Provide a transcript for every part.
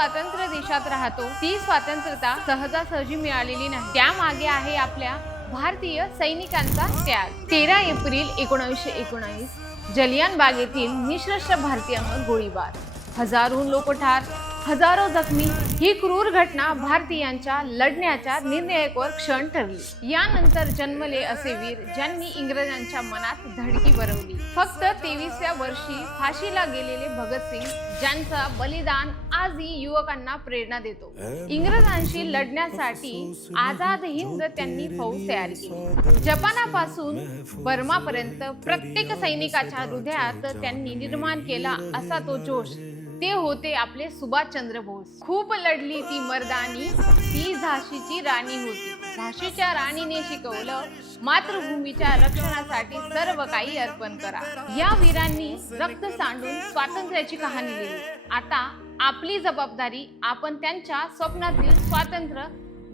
स्वातंत्र्य देशात राहतो ती स्वातंत्र्यता सहजासहजी मिळालेली नाही। त्यामागे आहे आपल्या भारतीय सैनिकांचा त्याग। 13 एप्रिल 1919 जलियान बागेतील निशस्त्र भारतीयांवर गोळीबार, हजारो लोक ठार, हजारो जखमी। ही क्रूर घटना भारतीयांच्या लढण्याच्या निर्णायक क्षण ठरली। यानंतर जन्मले असे वीर ज्यांनी इंग्रजांच्या मनात धडकी भरवली। फक्त 23व्या वर्षी फाशीला गेलेले भगतसिंग ज्यांचा बलिदान आजही युवकांना प्रेरणा देतो। इंग्रजांशी लढण्यासाठी आझाद हिंद त्यांनी फौज तयार केली। जपानापासून बर्मापर्यंत प्रत्येक सैनिकाच्या हृदयात त्यांनी निर्माण केला असा तो जोश ते होते आपले सुभाषचंद्र बोस। खूप लढली ती मर्दानी, ती झाशीची राणी होती। झाशीच्या राणीने शिकवलं मातृभूमीच्या रक्षणासाठी सर्व काही अर्पण करा। या वीरांनी रक्त सांडून स्वातंत्र्याची कहाणी लिहिली। आता आपली जबाबदारी आपण त्यांच्या स्वप्नातील स्वातंत्र्य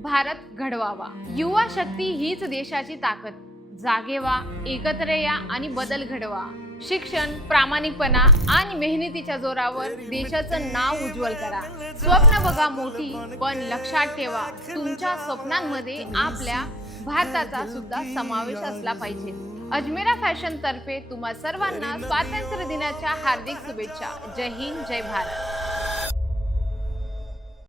भारत घडवावा। युवा शक्ती हीच देशाची ताकद। जागे व्हा, एकत्र या आणि बदल घडवा। शिक्षण, प्रामाणिकपणा आणि मेहनतीच्या जोरावर देशाचं नाव उज्ज्वल करा। स्वप्न बघा मोठी, पण लक्षात ठेवा तुमच्या स्वप्नांमध्ये आपल्या भारताचा सुद्धा समावेश असला पाहिजे। अजमेरा फॅशन तर्फे तुम्हा सर्वांना स्वातंत्र्य दिनाच्या हार्दिक शुभेच्छा। जय हिंद, जय भारत।